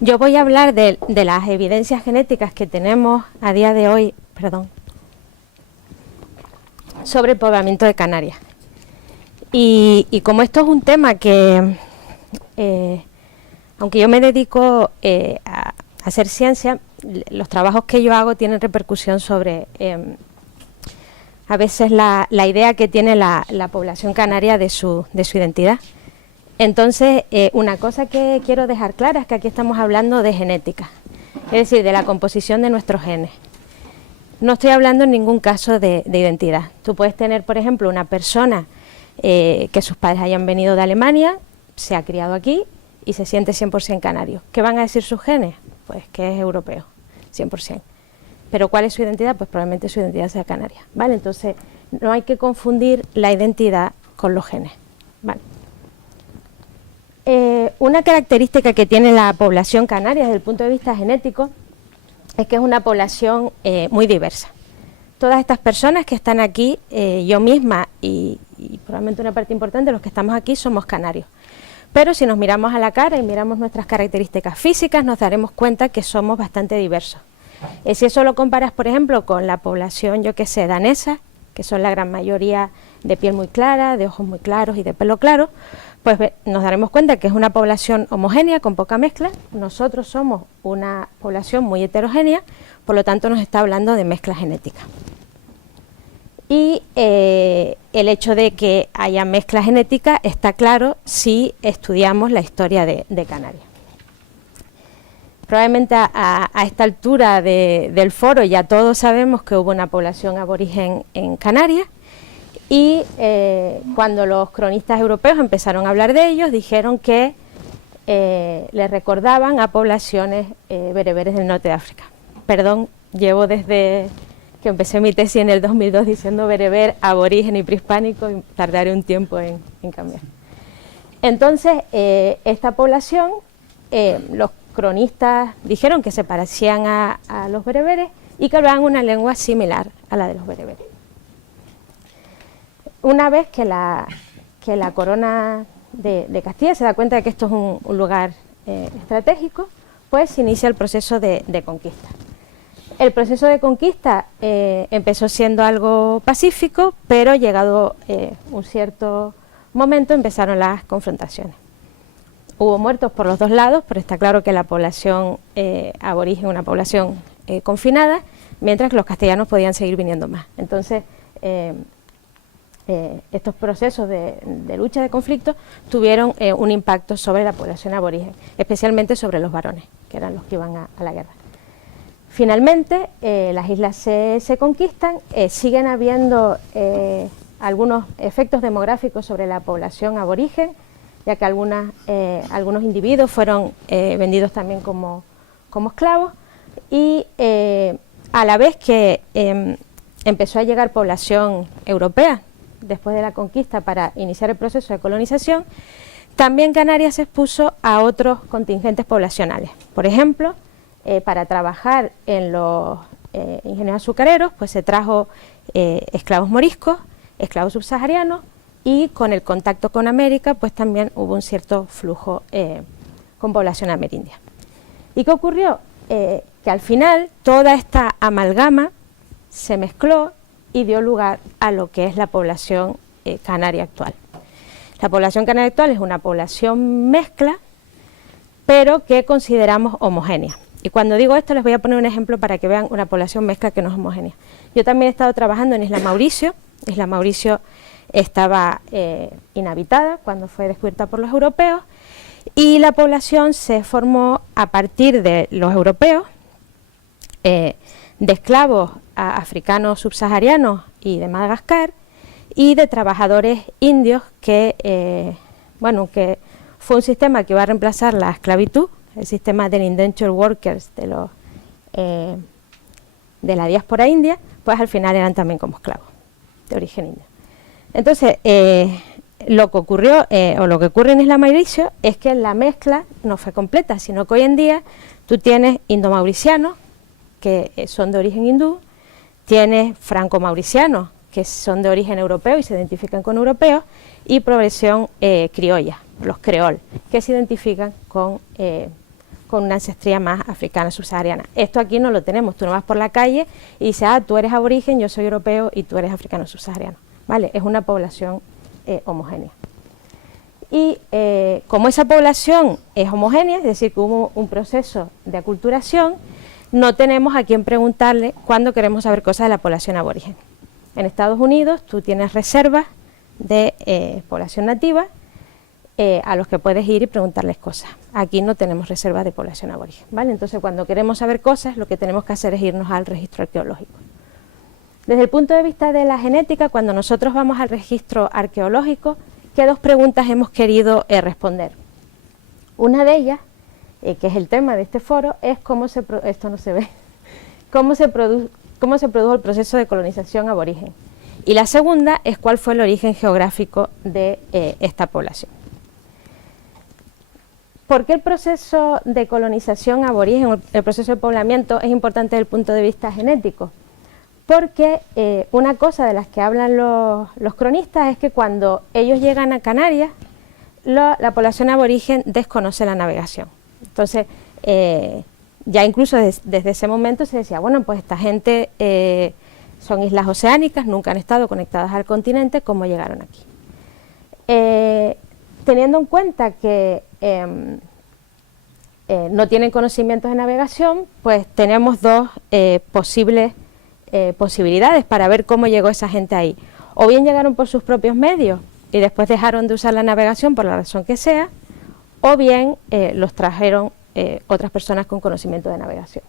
Yo voy a hablar de las evidencias genéticas que tenemos a día de hoy, sobre el poblamiento de Canarias. Y como esto es un tema que, aunque yo me dedico a hacer ciencia, los trabajos que yo hago tienen repercusión sobre a veces la idea que tiene la población canaria de su identidad. Entonces, una cosa que quiero dejar clara es que aquí estamos hablando de genética, es decir, de la composición de nuestros genes. No estoy hablando en ningún caso de identidad. Tú puedes tener, por ejemplo, una persona que sus padres hayan venido de Alemania, se ha criado aquí y se siente 100% canario. ¿Qué van a decir sus genes? Pues que es europeo, 100%. Pero ¿cuál es su identidad? Pues probablemente su identidad sea canaria, ¿vale? Entonces, no hay que confundir la identidad con los genes, ¿vale? Una característica que tiene la población canaria desde el punto de vista genético es que es una población muy diversa. Todas estas personas que están aquí, yo misma y probablemente una parte importante de los que estamos aquí somos canarios. Pero si nos miramos a la cara y miramos nuestras características físicas, nos daremos cuenta que somos bastante diversos. Si eso lo comparas, por ejemplo, con la población, yo que sé, danesa, que son la gran mayoría de piel muy clara, de ojos muy claros y de pelo claro, pues nos daremos cuenta que es una población homogénea, con poca mezcla. Nosotros somos una población muy heterogénea, por lo tanto nos está hablando de mezcla genética. Y el hecho de que haya mezcla genética está claro si estudiamos la historia de Canarias. Probablemente a esta altura del foro ya todos sabemos que hubo una población aborigen en Canarias y cuando los cronistas europeos empezaron a hablar de ellos dijeron que les recordaban a poblaciones bereberes del norte de África. Perdón, llevo desde que empecé mi tesis en el 2002 diciendo bereber, aborigen y prehispánico y tardaré un tiempo en cambiar. Entonces, esta población, los cronistas dijeron que se parecían a los bereberes y que hablaban una lengua similar a la de los bereberes. Una vez que la corona de Castilla se da cuenta de que esto es un lugar estratégico, pues se inicia el proceso de conquista. El proceso de conquista empezó siendo algo pacífico, pero llegado un cierto momento empezaron las confrontaciones. Hubo muertos por los dos lados, pero está claro que la población aborigen es una población confinada, mientras que los castellanos podían seguir viniendo más. Entonces, estos procesos de lucha, de conflicto, tuvieron un impacto sobre la población aborigen, especialmente sobre los varones, que eran los que iban a la guerra. Finalmente, las islas se conquistan, siguen habiendo algunos efectos demográficos sobre la población aborigen, ya que algunos individuos fueron vendidos también como esclavos, y a la vez que empezó a llegar población europea después de la conquista para iniciar el proceso de colonización, también Canarias se expuso a otros contingentes poblacionales. Por ejemplo, para trabajar en los ingenios azucareros, pues se trajo esclavos moriscos, esclavos subsaharianos, y con el contacto con América, pues también hubo un cierto flujo con población amerindia. ¿Y qué ocurrió? Que al final toda esta amalgama se mezcló y dio lugar a lo que es la población canaria actual. La población canaria actual es una población mezcla, pero que consideramos homogénea. Y cuando digo esto les voy a poner un ejemplo para que vean una población mezcla que no es homogénea. Yo también he estado trabajando en Isla Mauricio. Isla Mauricio estaba inhabitada cuando fue descubierta por los europeos y la población se formó a partir de los europeos, de esclavos africanos subsaharianos y de Madagascar y de trabajadores indios que fue un sistema que iba a reemplazar la esclavitud, el sistema del indentured workers de la diáspora india, pues al final eran también como esclavos de origen indio. Entonces, lo que ocurrió, o lo que ocurre en Isla Mauricio, es que la mezcla no fue completa, sino que hoy en día tú tienes indomauricianos, que son de origen hindú, tienes franco-mauricianos, que son de origen europeo y se identifican con europeos, y progresión criolla, los creol, que se identifican con con una ancestría más africana subsahariana. Esto aquí no lo tenemos, tú no vas por la calle y dices, ah, tú eres aborigen, yo soy europeo y tú eres africano subsahariano, ¿vale? Es una población homogénea. Y como esa población es homogénea, es decir, que hubo un proceso de aculturación, no tenemos a quién preguntarle cuando queremos saber cosas de la población aborigen. En Estados Unidos tú tienes reservas de población nativa a los que puedes ir y preguntarles cosas. Aquí no tenemos reservas de población aborigen, ¿vale? Entonces, cuando queremos saber cosas, lo que tenemos que hacer es irnos al registro arqueológico. Desde el punto de vista de la genética, cuando nosotros vamos al registro arqueológico, ¿qué dos preguntas hemos querido responder? Una de ellas, que es el tema de este foro, es cómo se produjo el proceso de colonización aborigen. Y la segunda es cuál fue el origen geográfico de esta población. ¿Por qué el proceso de colonización aborigen, el proceso de poblamiento, es importante desde el punto de vista genético? Porque una cosa de las que hablan los cronistas es que cuando ellos llegan a Canarias, la población aborigen desconoce la navegación. Entonces, ya incluso desde ese momento se decía, bueno, pues esta gente son islas oceánicas, nunca han estado conectadas al continente, ¿cómo llegaron aquí? Teniendo en cuenta que no tienen conocimientos de navegación, pues tenemos dos posibilidades para ver cómo llegó esa gente ahí. O bien llegaron por sus propios medios y después dejaron de usar la navegación por la razón que sea, o bien los trajeron otras personas con conocimiento de navegación.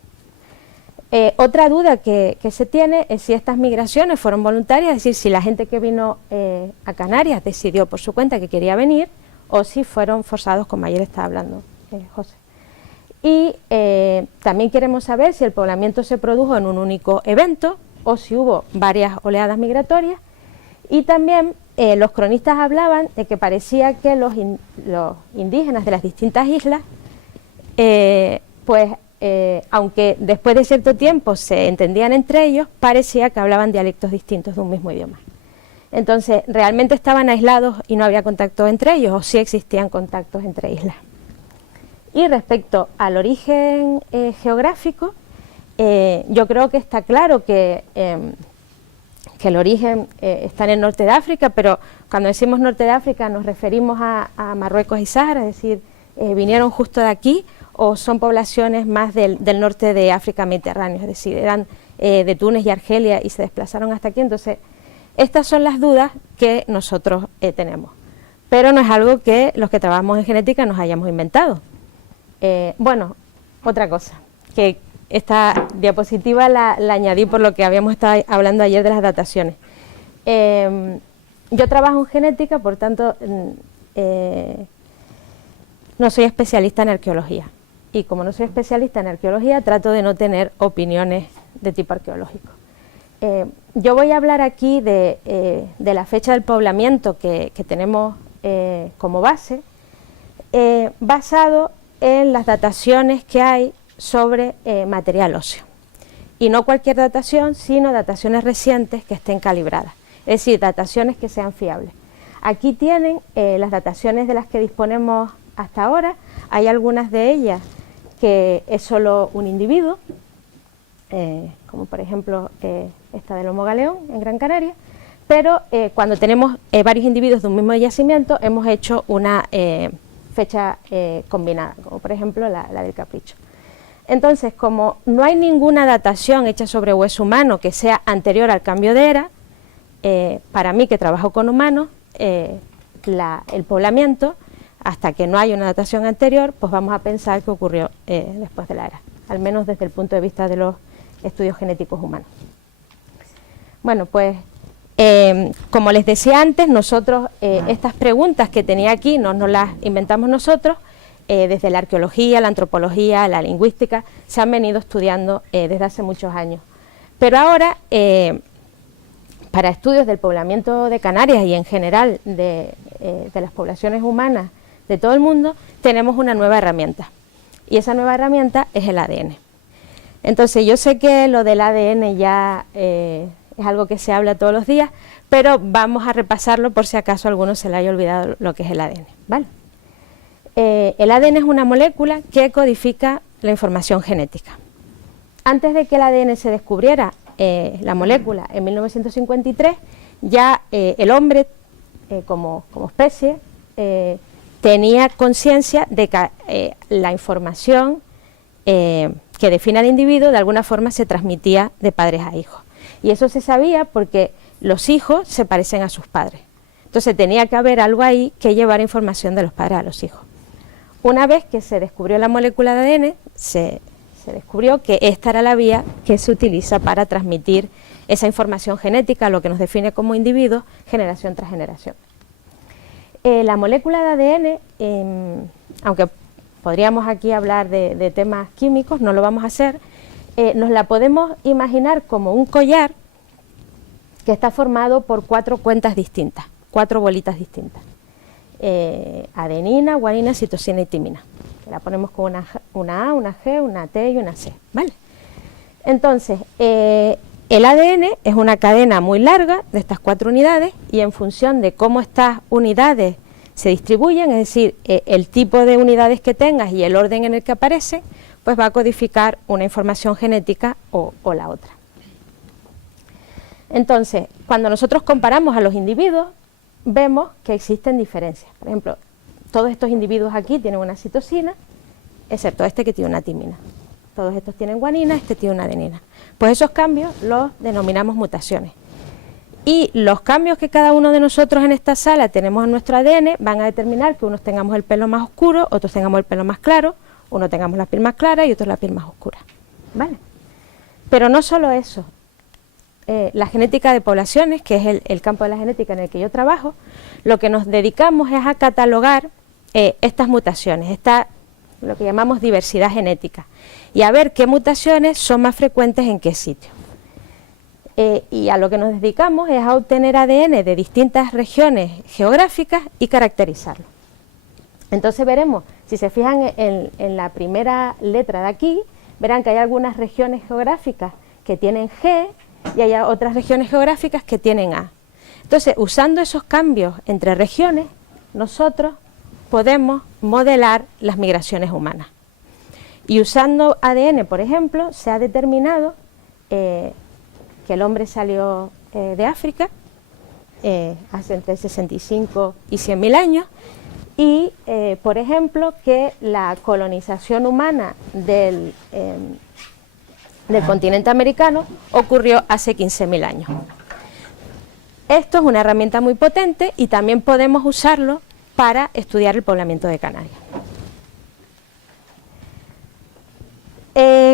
Otra duda que se tiene es si estas migraciones fueron voluntarias, es decir, si la gente que vino a Canarias decidió por su cuenta que quería venir, o si fueron forzados, como ayer estaba hablando José. Y también queremos saber si el poblamiento se produjo en un único evento, o si hubo varias oleadas migratorias. Y también los cronistas hablaban de que parecía que los indígenas de las distintas islas, aunque después de cierto tiempo se entendían entre ellos, parecía que hablaban dialectos distintos de un mismo idioma. Entonces, ¿realmente estaban aislados y no había contacto entre ellos, o sí existían contactos entre islas? Y respecto al origen geográfico, yo creo que está claro que el origen está en el norte de África, pero cuando decimos norte de África nos referimos a Marruecos y Sáhara, es decir, vinieron justo de aquí, o son poblaciones más del norte de África mediterráneo, es decir, eran de Túnez y Argelia y se desplazaron hasta aquí. Entonces, estas son las dudas que nosotros tenemos, pero no es algo que los que trabajamos en genética nos hayamos inventado. Bueno, otra cosa, que esta diapositiva la añadí por lo que habíamos estado hablando ayer de las dataciones. Yo trabajo en genética, por tanto, no soy especialista en arqueología. Y como no soy especialista en arqueología, trato de no tener opiniones de tipo arqueológico. Yo voy a hablar aquí de la fecha del poblamiento que tenemos como base, basado en las dataciones que hay sobre material óseo. Y no cualquier datación, sino dataciones recientes que estén calibradas, es decir, dataciones que sean fiables. Aquí tienen las dataciones de las que disponemos hasta ahora. Hay algunas de ellas que es solo un individuo, como por ejemplo esta del Homo galeón en Gran Canaria, pero cuando tenemos varios individuos de un mismo yacimiento hemos hecho una fecha combinada, como por ejemplo la del Capricho. Entonces, como no hay ninguna datación hecha sobre hueso humano que sea anterior al cambio de era, para mí que trabajo con humanos, el poblamiento, hasta que no haya una datación anterior, pues vamos a pensar que ocurrió después de la era, al menos desde el punto de vista de los estudios genéticos humanos. Bueno, pues como les decía antes, nosotros estas preguntas que tenía aquí no nos las inventamos nosotros, desde la arqueología, la antropología, la lingüística, se han venido estudiando desde hace muchos años. Pero ahora, para estudios del poblamiento de Canarias y en general de las poblaciones humanas de todo el mundo, tenemos una nueva herramienta. Y esa nueva herramienta es el ADN. Entonces, yo sé que lo del ADN ya es algo que se habla todos los días, pero vamos a repasarlo por si acaso a alguno se le haya olvidado lo que es el ADN, ¿vale? El ADN es una molécula que codifica la información genética. Antes de que el ADN se descubriera, la molécula, en 1953, ya el hombre, como especie, tenía conciencia de que la información que define al individuo de alguna forma se transmitía de padres a hijos. Y eso se sabía porque los hijos se parecen a sus padres. Entonces tenía que haber algo ahí que llevara información de los padres a los hijos. Una vez que se descubrió la molécula de ADN, se descubrió que esta era la vía que se utiliza para transmitir esa información genética, lo que nos define como individuos, generación tras generación. La molécula de ADN, aunque podríamos aquí hablar de temas químicos, no lo vamos a hacer, nos la podemos imaginar como un collar que está formado por 4 cuentas distintas, 4 bolitas distintas. Adenina, guanina, citosina y timina. La ponemos con una A, una G, una T y una C, ¿vale? Entonces, el ADN es una cadena muy larga de estas 4 unidades y en función de cómo estas unidades se distribuyen, es decir, el tipo de unidades que tengas y el orden en el que aparecen, pues va a codificar una información genética o la otra. Entonces, cuando nosotros comparamos a los individuos, vemos que existen diferencias. Por ejemplo, todos estos individuos aquí tienen una citosina, excepto este que tiene una timina. Todos estos tienen guanina, este tiene una adenina. Pues esos cambios los denominamos mutaciones. Y los cambios que cada uno de nosotros en esta sala tenemos en nuestro ADN van a determinar que unos tengamos el pelo más oscuro, otros tengamos el pelo más claro, uno tengamos la piel más clara y otros la piel más oscura, ¿vale? Pero no solo eso. La genética de poblaciones, que es el campo de la genética en el que yo trabajo, lo que nos dedicamos es a catalogar estas mutaciones, lo que llamamos diversidad genética, y a ver qué mutaciones son más frecuentes en qué sitio. Y a lo que nos dedicamos es a obtener ADN de distintas regiones geográficas y caracterizarlo. Entonces veremos, si se fijan en la primera letra de aquí, verán que hay algunas regiones geográficas que tienen G y hay otras regiones geográficas que tienen A. Entonces, usando esos cambios entre regiones, nosotros podemos modelar las migraciones humanas. Y usando ADN, por ejemplo, se ha determinado que el hombre salió de África hace entre 65 y 100.000 años y, por ejemplo, que la colonización humana del continente americano ocurrió hace 15.000 años. Esto es una herramienta muy potente y también podemos usarlo para estudiar el poblamiento de Canarias.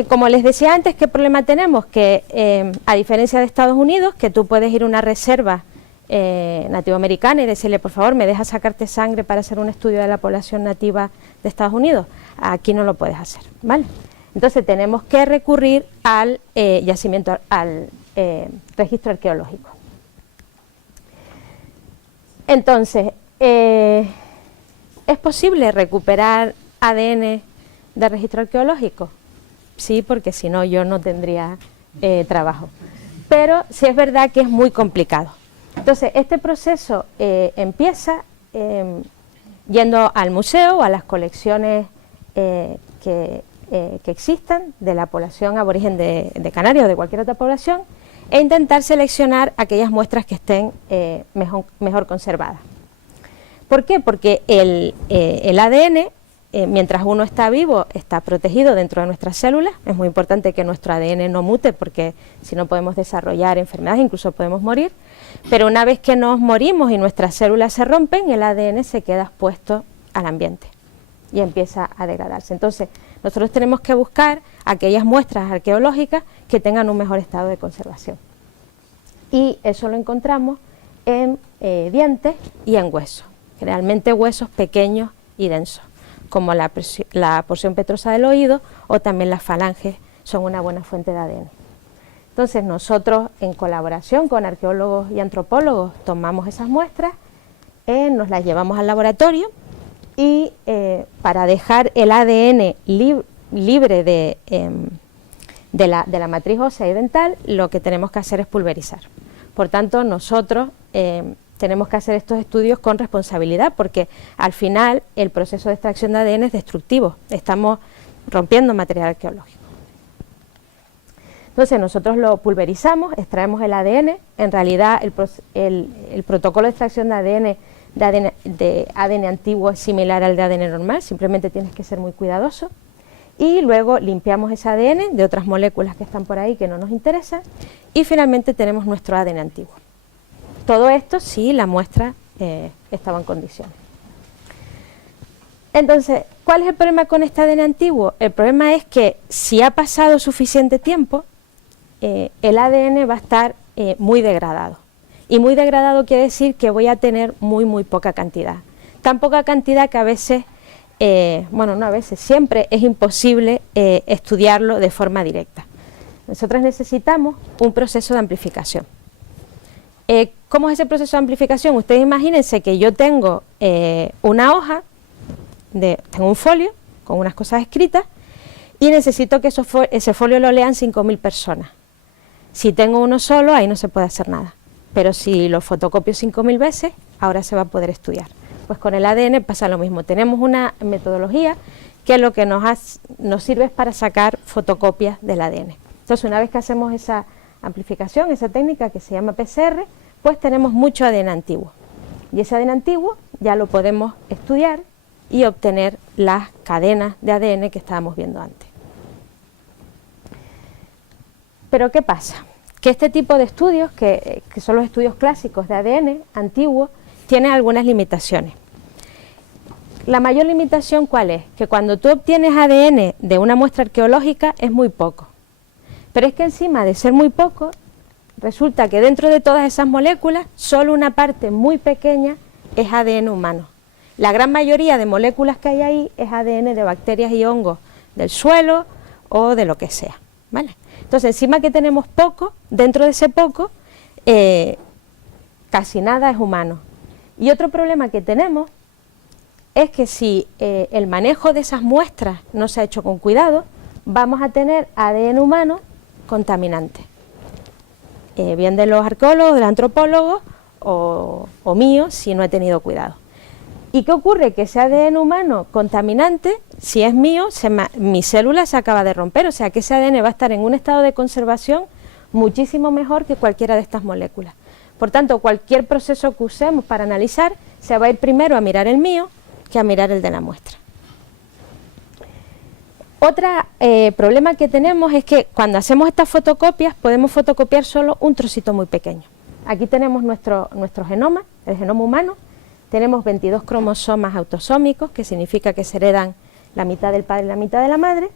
Como les decía antes, ¿qué problema tenemos? Que a diferencia de Estados Unidos, que tú puedes ir a una reserva nativoamericana y decirle, por favor, ¿me dejas sacarte sangre para hacer un estudio de la población nativa de Estados Unidos? Aquí no lo puedes hacer, ¿vale? Entonces tenemos que recurrir al registro arqueológico. Entonces, ¿es posible recuperar ADN de registro arqueológico? Sí, porque si no yo no tendría trabajo. Pero sí es verdad que es muy complicado. Entonces, este proceso empieza yendo al museo o a las colecciones que existan de la población aborigen de Canarias o de cualquier otra población e intentar seleccionar aquellas muestras que estén mejor conservadas. ¿Por qué? Porque el ADN, mientras uno está vivo, está protegido dentro de nuestras células. Es muy importante que nuestro ADN no mute porque si no podemos desarrollar enfermedades, incluso podemos morir. Pero una vez que nos morimos y nuestras células se rompen, el ADN se queda expuesto al ambiente y empieza a degradarse. Entonces, nosotros tenemos que buscar aquellas muestras arqueológicas que tengan un mejor estado de conservación. Y eso lo encontramos en dientes y en huesos, generalmente huesos pequeños y densos, como la porción petrosa del oído o también las falanges son una buena fuente de ADN. Entonces nosotros, en colaboración con arqueólogos y antropólogos, tomamos esas muestras, nos las llevamos al laboratorio y para dejar el ADN libre de la matriz ósea y dental, lo que tenemos que hacer es pulverizar. Por tanto, nosotros tenemos que hacer estos estudios con responsabilidad, porque al final el proceso de extracción de ADN es destructivo, estamos rompiendo material arqueológico. Entonces nosotros lo pulverizamos, extraemos el ADN, en realidad el protocolo de extracción de ADN antiguo es similar al de ADN normal, simplemente tienes que ser muy cuidadoso, y luego limpiamos ese ADN de otras moléculas que están por ahí que no nos interesan, y finalmente tenemos nuestro ADN antiguo. Todo esto si la muestra estaba en condiciones. Entonces, ¿cuál es el problema con este ADN antiguo? El problema es que si ha pasado suficiente tiempo, el ADN va a estar muy degradado. Y muy degradado quiere decir que voy a tener muy poca cantidad. Tan poca cantidad que a veces, bueno, no a veces, siempre es imposible estudiarlo de forma directa. Nosotros necesitamos un proceso de amplificación. ¿Cómo es ese proceso de amplificación? Ustedes imagínense que yo tengo una hoja, tengo un folio con unas cosas escritas y necesito que ese folio lo lean 5.000 personas. Si tengo uno solo, ahí no se puede hacer nada. Pero si lo fotocopio 5.000 veces, ahora se va a poder estudiar. Pues con el ADN pasa lo mismo. Tenemos una metodología que lo que nos sirve es para sacar fotocopias del ADN. Entonces, una vez que hacemos esa amplificación, esa técnica que se llama PCR, pues tenemos mucho ADN antiguo. Y ese ADN antiguo ya lo podemos estudiar y obtener las cadenas de ADN que estábamos viendo antes. Pero ¿qué pasa? Que este tipo de estudios, que son los estudios clásicos de ADN antiguo, tienen algunas limitaciones. La mayor limitación, ¿cuál es? Que cuando tú obtienes ADN de una muestra arqueológica es muy poco. Pero es que encima de ser muy poco, resulta que dentro de todas esas moléculas, solo una parte muy pequeña es ADN humano. La gran mayoría de moléculas que hay ahí es ADN de bacterias y hongos del suelo o de lo que sea, ¿vale? Entonces, encima que tenemos poco, dentro de ese poco, casi nada es humano. Y otro problema que tenemos es que si el manejo de esas muestras no se ha hecho con cuidado, vamos a tener ADN humano contaminante. Bien de los arqueólogos, de los antropólogos o mío, si no he tenido cuidado. ¿Y qué ocurre? Que ese ADN humano contaminante, si es mío, mi célula se acaba de romper, o sea que ese ADN va a estar en un estado de conservación muchísimo mejor que cualquiera de estas moléculas. Por tanto, cualquier proceso que usemos para analizar, se va a ir primero a mirar el mío que a mirar el de la muestra. Otro problema que tenemos es que cuando hacemos estas fotocopias, podemos fotocopiar solo un trocito muy pequeño. Aquí tenemos nuestro genoma, el genoma humano. Tenemos 22 cromosomas autosómicos, que significa que se heredan la mitad del padre y la mitad de la madre.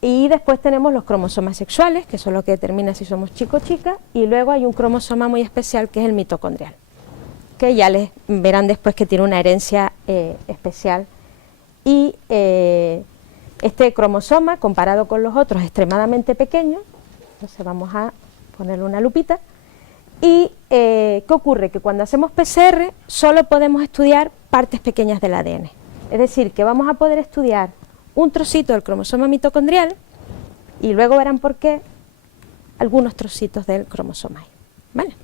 Y después tenemos los cromosomas sexuales, que son los que determinan si somos chico o chica. Y luego hay un cromosoma muy especial, que es el mitocondrial, que ya les verán después que tiene una herencia especial. Y este cromosoma, comparado con los otros, es extremadamente pequeño. Entonces vamos a ponerle una lupita. Y ¿qué ocurre? Que cuando hacemos PCR solo podemos estudiar partes pequeñas del ADN. Es decir, que vamos a poder estudiar un trocito del cromosoma mitocondrial y luego verán por qué algunos trocitos del cromosoma Y, ¿vale?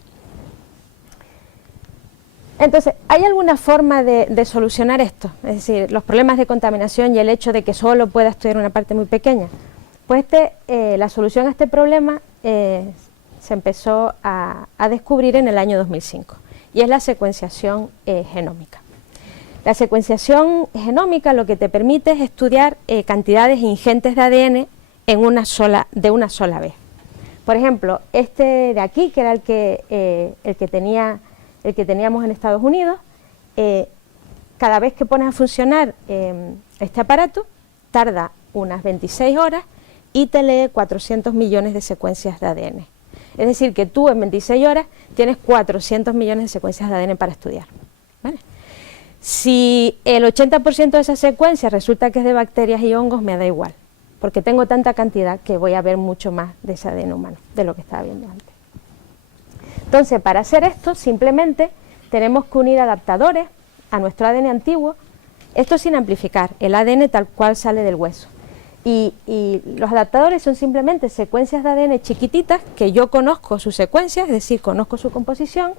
Entonces, ¿hay alguna forma de solucionar esto? Es decir, los problemas de contaminación y el hecho de que solo pueda estudiar una parte muy pequeña. Pues la solución a este problema se empezó a descubrir en el año 2005 y es la secuenciación genómica. La secuenciación genómica lo que te permite es estudiar cantidades ingentes de ADN de una sola vez. Por ejemplo, este de aquí, que era el que teníamos en Estados Unidos, cada vez que pones a funcionar este aparato, tarda unas 26 horas y te lee 400 millones de secuencias de ADN. Es decir, que tú en 26 horas tienes 400 millones de secuencias de ADN para estudiar, ¿vale? Si el 80% de esas secuencias resulta que es de bacterias y hongos, me da igual, porque tengo tanta cantidad que voy a ver mucho más de ese ADN humano, de lo que estaba viendo antes. Entonces, para hacer esto, simplemente tenemos que unir adaptadores a nuestro ADN antiguo, esto sin amplificar, el ADN tal cual sale del hueso. Y los adaptadores son simplemente secuencias de ADN chiquititas que yo conozco sus secuencias, es decir, conozco su composición,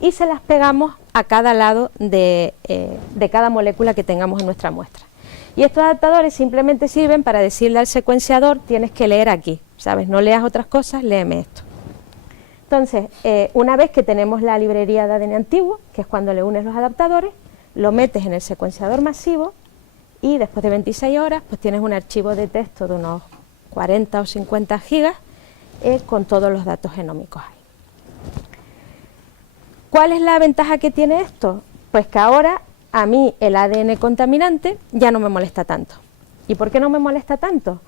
y se las pegamos a cada lado de cada molécula que tengamos en nuestra muestra. Y estos adaptadores simplemente sirven para decirle al secuenciador, tienes que leer aquí, ¿sabes? No leas otras cosas, léeme esto. Entonces, una vez que tenemos la librería de ADN antiguo, que es cuando le unes los adaptadores, lo metes en el secuenciador masivo y después de 26 horas pues tienes un archivo de texto de unos 40 o 50 gigas con todos los datos genómicos ahí. ¿Cuál es la ventaja que tiene esto? Pues que ahora a mí el ADN contaminante ya no me molesta tanto. ¿Y por qué no me molesta tanto?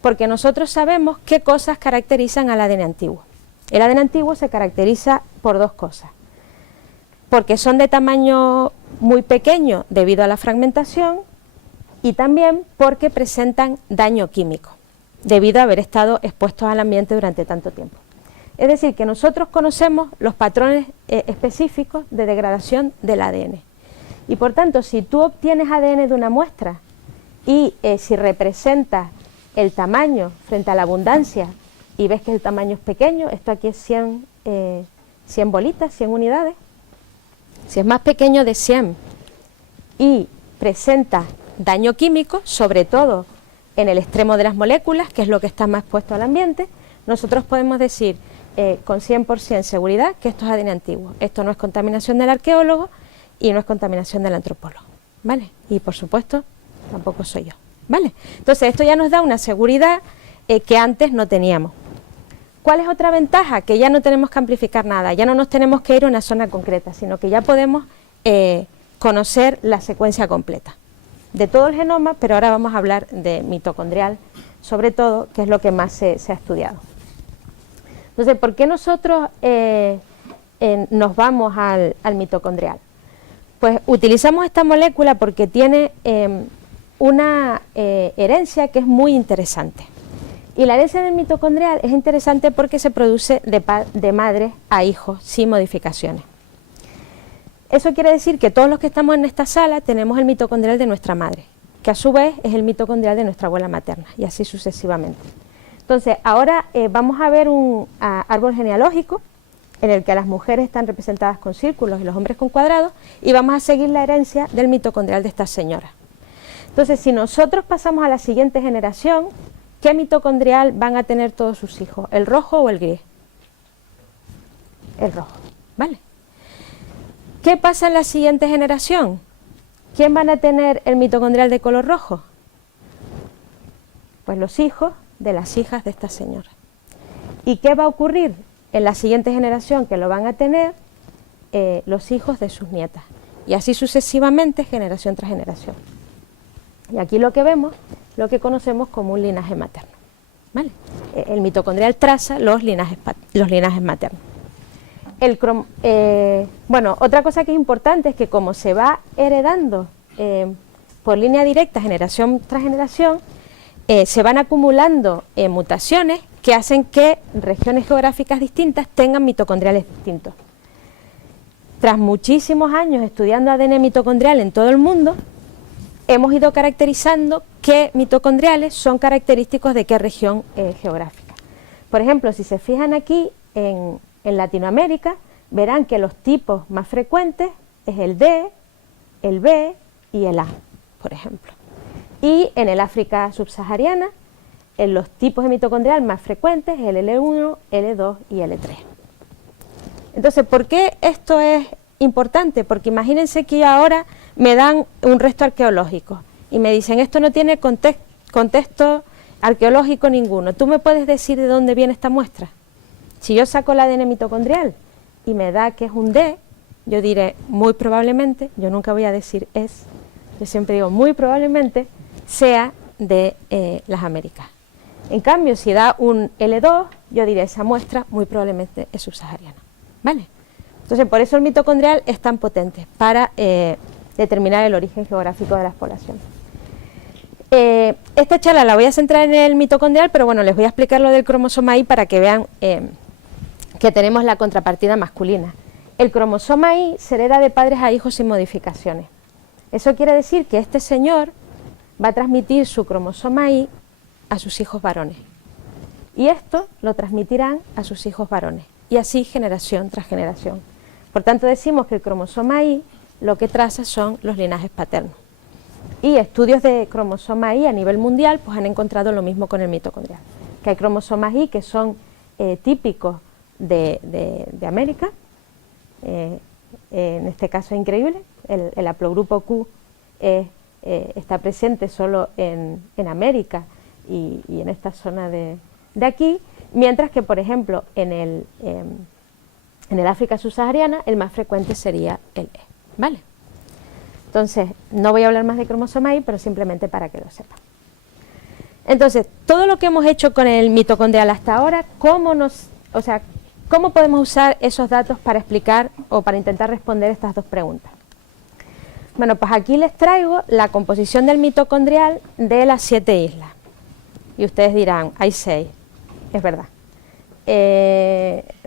Porque nosotros sabemos qué cosas caracterizan al ADN antiguo. El ADN antiguo se caracteriza por dos cosas. Porque son de tamaño muy pequeño debido a la fragmentación y también porque presentan daño químico debido a haber estado expuestos al ambiente durante tanto tiempo. Es decir, que nosotros conocemos los patrones específicos de degradación del ADN. Y por tanto, si tú obtienes ADN de una muestra y si representas el tamaño frente a la abundancia y ves que el tamaño es pequeño, esto aquí es 100 bolitas, 100 unidades, si es más pequeño de 100 y presenta daño químico, sobre todo en el extremo de las moléculas, que es lo que está más expuesto al ambiente, nosotros podemos decir con 100% seguridad que esto es ADN antiguo. Esto no es contaminación del arqueólogo y no es contaminación del antropólogo, ¿vale? Y por supuesto, tampoco soy yo, ¿vale? Entonces esto ya nos da una seguridad que antes no teníamos. ¿Cuál es otra ventaja? Que ya no tenemos que amplificar nada, ya no nos tenemos que ir a una zona concreta, sino que ya podemos conocer la secuencia completa de todo el genoma, pero ahora vamos a hablar de mitocondrial, sobre todo, que es lo que más se ha estudiado. Entonces, ¿por qué nosotros nos vamos al mitocondrial? Pues utilizamos esta molécula porque tiene una herencia que es muy interesante. Y la herencia del mitocondrial es interesante porque se produce de madre a hijo sin modificaciones. Eso quiere decir que todos los que estamos en esta sala tenemos el mitocondrial de nuestra madre, que a su vez es el mitocondrial de nuestra abuela materna, y así sucesivamente. Entonces, ahora vamos a ver un árbol genealógico en el que las mujeres están representadas con círculos y los hombres con cuadrados, y vamos a seguir la herencia del mitocondrial de estas señoras. Entonces, si nosotros pasamos a la siguiente generación, ¿qué mitocondrial van a tener todos sus hijos? ¿El rojo o el gris? El rojo, ¿vale? ¿Qué pasa en la siguiente generación? ¿Quién van a tener el mitocondrial de color rojo? Pues los hijos de las hijas de esta señora. ¿Y qué va a ocurrir en la siguiente generación? Que lo van a tener los hijos de sus nietas. Y así sucesivamente, generación tras generación. Y aquí lo que vemos, lo que conocemos como un linaje materno, ¿vale? El mitocondrial traza los linajes maternos. Bueno, otra cosa que es importante es que como se va heredando por línea directa, generación tras generación, se van acumulando mutaciones que hacen que regiones geográficas distintas tengan mitocondriales distintos. Tras muchísimos años estudiando ADN mitocondrial en todo el mundo, hemos ido caracterizando qué mitocondriales son característicos de qué región geográfica. Por ejemplo, si se fijan aquí en Latinoamérica, verán que los tipos más frecuentes es el D, el B y el A, por ejemplo. Y en el África subsahariana, en los tipos de mitocondrial más frecuentes es el L1, L2 y L3. Entonces, ¿por qué esto es importante? Porque imagínense que ahora me dan un resto arqueológico y me dicen, esto no tiene contexto arqueológico ninguno. ¿Tú me puedes decir de dónde viene esta muestra? Si yo saco el ADN mitocondrial y me da que es un D, yo diré muy probablemente, yo nunca voy a decir es, yo siempre digo muy probablemente sea de las Américas. En cambio, si da un L2, yo diré esa muestra muy probablemente es subsahariana, ¿vale? Entonces, por eso el mitocondrial es tan potente para determinar el origen geográfico de las poblaciones. Esta charla la voy a centrar en el mitocondrial, pero bueno, les voy a explicar lo del cromosoma Y para que vean que tenemos la contrapartida masculina. El cromosoma Y se hereda de padres a hijos sin modificaciones. Eso quiere decir que este señor va a transmitir su cromosoma Y a sus hijos varones. Y esto lo transmitirán a sus hijos varones. Y así generación tras generación. Por tanto, decimos que el cromosoma Y lo que traza son los linajes paternos. Y estudios de cromosoma Y a nivel mundial pues han encontrado lo mismo con el mitocondrial, que hay cromosomas Y que son típicos de América, en este caso es increíble, el haplogrupo Q está presente solo en América y en esta zona de aquí, mientras que, por ejemplo, en el África subsahariana el más frecuente sería el E, ¿vale? Entonces, no voy a hablar más de cromosoma Y, pero simplemente para que lo sepan. Entonces, todo lo que hemos hecho con el mitocondrial hasta ahora, ¿cómo podemos usar esos datos para explicar o para intentar responder estas dos preguntas? Bueno, pues aquí les traigo la composición del mitocondrial de las 7 islas. Y ustedes dirán, hay 6, es verdad.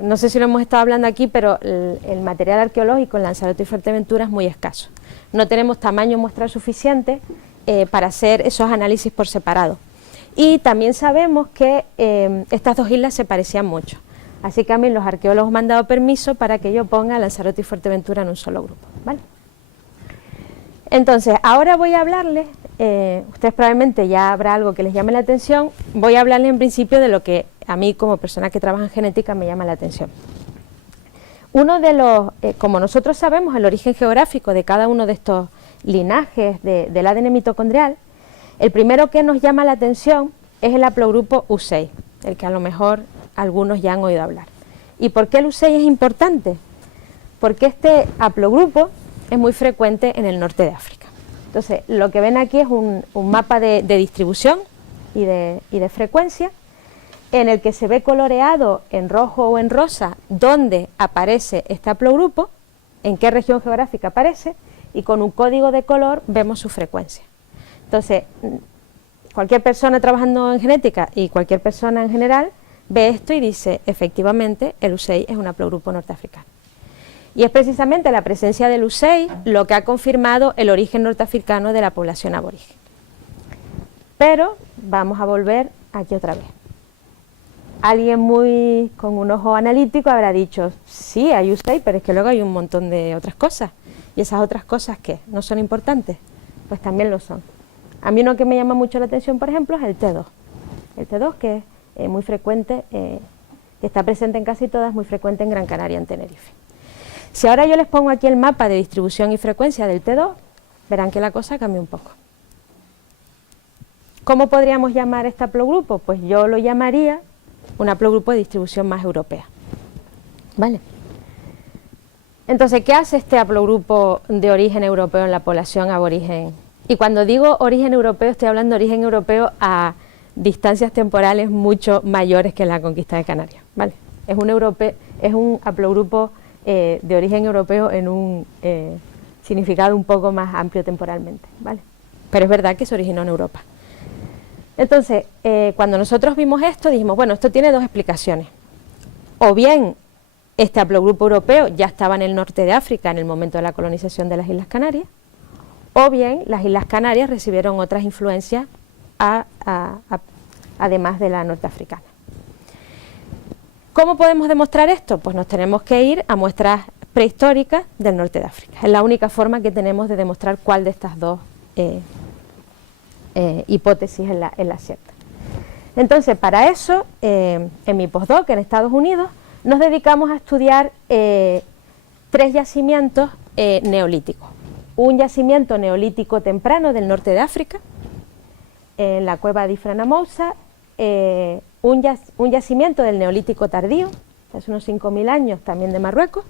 No sé si lo hemos estado hablando aquí, pero el material arqueológico en Lanzarote y Fuerteventura es muy escaso. No tenemos tamaño muestral suficiente para hacer esos análisis por separado. Y también sabemos que estas dos islas se parecían mucho. Así que a mí los arqueólogos me han dado permiso para que yo ponga Lanzarote y Fuerteventura en un solo grupo, ¿vale? Entonces, ahora voy a hablarles, ustedes probablemente ya habrá algo que les llame la atención, voy a hablarles en principio de lo que a mí como persona que trabaja en genética me llama la atención. Uno de los, como nosotros sabemos el origen geográfico de cada uno de estos linajes del ADN mitocondrial, el primero que nos llama la atención es el haplogrupo U6, el que a lo mejor algunos ya han oído hablar. ¿Y por qué el U6 es importante? Porque este haplogrupo es muy frecuente en el norte de África. Entonces, lo que ven aquí es un mapa de distribución y de frecuencia, en el que se ve coloreado en rojo o en rosa dónde aparece este haplogrupo, en qué región geográfica aparece, y con un código de color vemos su frecuencia. Entonces, cualquier persona trabajando en genética y cualquier persona en general ve esto y dice, efectivamente, el U6 es un haplogrupo norteafricano. Y es precisamente la presencia del U6 lo que ha confirmado el origen norteafricano de la población aborigen. Pero vamos a volver aquí otra vez. Alguien muy con un ojo analítico habrá dicho, sí, hay U6, pero es que luego hay un montón de otras cosas. ¿Y esas otras cosas qué? ¿No son importantes? Pues también lo son. A mí uno que me llama mucho la atención, por ejemplo, es el T2. El T2 que es muy frecuente, que está presente en casi todas, muy frecuente en Gran Canaria, en Tenerife. Si ahora yo les pongo aquí el mapa de distribución y frecuencia del T2, verán que la cosa cambia un poco. ¿Cómo podríamos llamar este haplogrupo? Pues yo lo llamaría un haplogrupo de distribución más europea. ¿Vale? Entonces, ¿qué hace este haplogrupo de origen europeo en la población aborigen? Y cuando digo origen europeo, estoy hablando de origen europeo a distancias temporales mucho mayores que la conquista de Canarias. ¿Vale? Es un haplogrupo de origen europeo en un significado un poco más amplio temporalmente, ¿vale? Pero es verdad que se originó en Europa. Entonces, cuando nosotros vimos esto, dijimos, bueno, esto tiene dos explicaciones. O bien, este haplogrupo europeo ya estaba en el norte de África en el momento de la colonización de las Islas Canarias, o bien las Islas Canarias recibieron otras influencias además de la norteafricana. ¿Cómo podemos demostrar esto? Pues nos tenemos que ir a muestras prehistóricas del norte de África. Es la única forma que tenemos de demostrar cuál de estas dos hipótesis es la cierta. Entonces, para eso, en mi postdoc en Estados Unidos, nos dedicamos a estudiar 3 yacimientos neolíticos. Un yacimiento neolítico temprano del norte de África, en la cueva de Ifrana Moussa, un yacimiento del neolítico tardío, hace unos 5.000 años, también de Marruecos,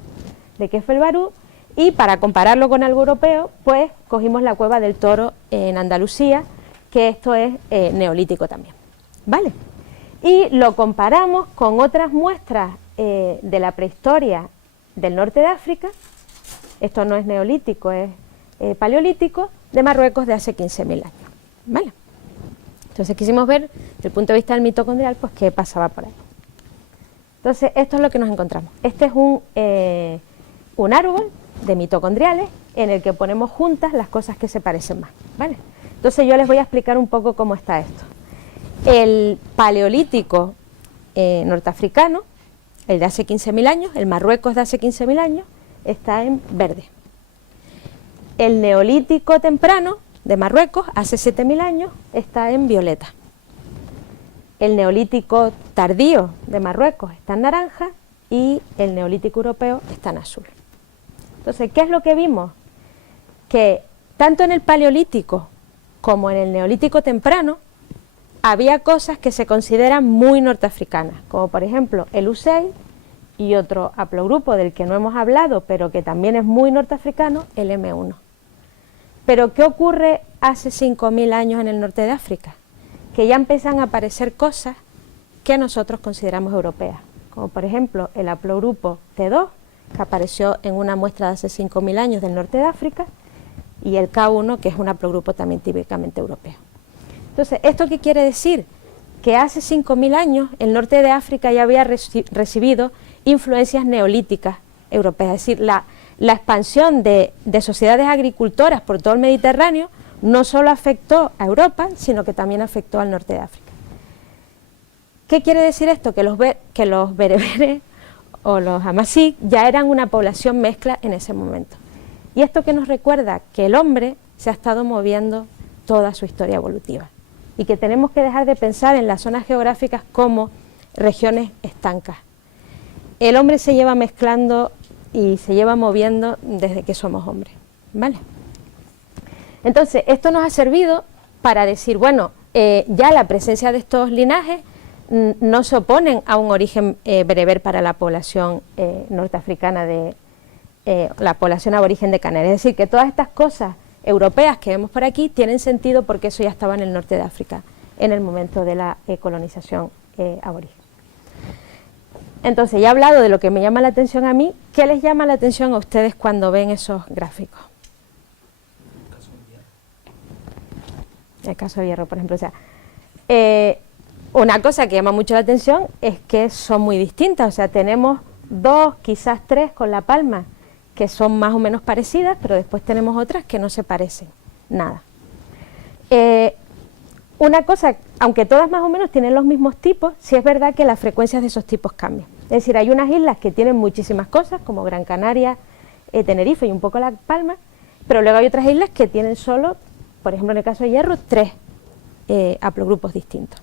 de Kefel Barú, y para compararlo con algo europeo, pues cogimos la cueva del Toro en Andalucía, que esto es neolítico también, ¿vale? Y lo comparamos con otras muestras de la prehistoria del norte de África, esto no es neolítico, es paleolítico, de Marruecos de hace 15.000 años, ¿vale? Entonces quisimos ver, desde el punto de vista del mitocondrial, pues qué pasaba por ahí. Entonces, esto es lo que nos encontramos. Este es un árbol de mitocondriales en el que ponemos juntas las cosas que se parecen más, ¿vale? Entonces yo les voy a explicar un poco cómo está esto. El paleolítico norteafricano, el de hace 15.000 años, el Marruecos de hace 15.000 años, está en verde. El Neolítico temprano de Marruecos, hace 7000 años, está en violeta. El Neolítico tardío de Marruecos está en naranja y el Neolítico europeo está en azul. Entonces, ¿qué es lo que vimos? Que tanto en el Paleolítico como en el Neolítico temprano había cosas que se consideran muy norteafricanas, como por ejemplo el U6 y otro haplogrupo del que no hemos hablado, pero que también es muy norteafricano, el M1. Pero ¿qué ocurre hace 5000 años en el norte de África? Que ya empiezan a aparecer cosas que nosotros consideramos europeas, como por ejemplo el haplogrupo T2, que apareció en una muestra de hace 5000 años del norte de África, y el K1, que es un haplogrupo también típicamente europeo. Entonces, ¿esto qué quiere decir? Que hace 5000 años el norte de África ya había recibido influencias neolíticas europeas, es decir, la expansión de sociedades agricultoras por todo el Mediterráneo no solo afectó a Europa, sino que también afectó al norte de África. ¿Qué quiere decir esto? Que los bereberes o los amasí ya eran una población mezcla en ese momento. Y esto que nos recuerda que el hombre se ha estado moviendo toda su historia evolutiva y que tenemos que dejar de pensar en las zonas geográficas como regiones estancas. El hombre se lleva mezclando y se lleva moviendo desde que somos hombres, ¿vale? Entonces, esto nos ha servido para decir, bueno, ya la presencia de estos linajes no se oponen a un origen bereber para la población norteafricana la población aborigen de Canarias. Es decir, que todas estas cosas europeas que vemos por aquí tienen sentido porque eso ya estaba en el norte de África en el momento de la colonización aborigen. Entonces, ya he hablado de lo que me llama la atención a mí. ¿Qué les llama la atención a ustedes cuando ven esos gráficos? El caso de Hierro, por ejemplo. O sea, una cosa que llama mucho la atención es que son muy distintas. O sea, tenemos 2, quizás 3 con La Palma, que son más o menos parecidas, pero después tenemos otras que no se parecen, nada. Una cosa, aunque todas más o menos tienen los mismos tipos, sí es verdad que las frecuencias de esos tipos cambian. Es decir, hay unas islas que tienen muchísimas cosas, como Gran Canaria, Tenerife y un poco La Palma, pero luego hay otras islas que tienen solo, por ejemplo en el caso de Hierro, 3 haplogrupos distintos.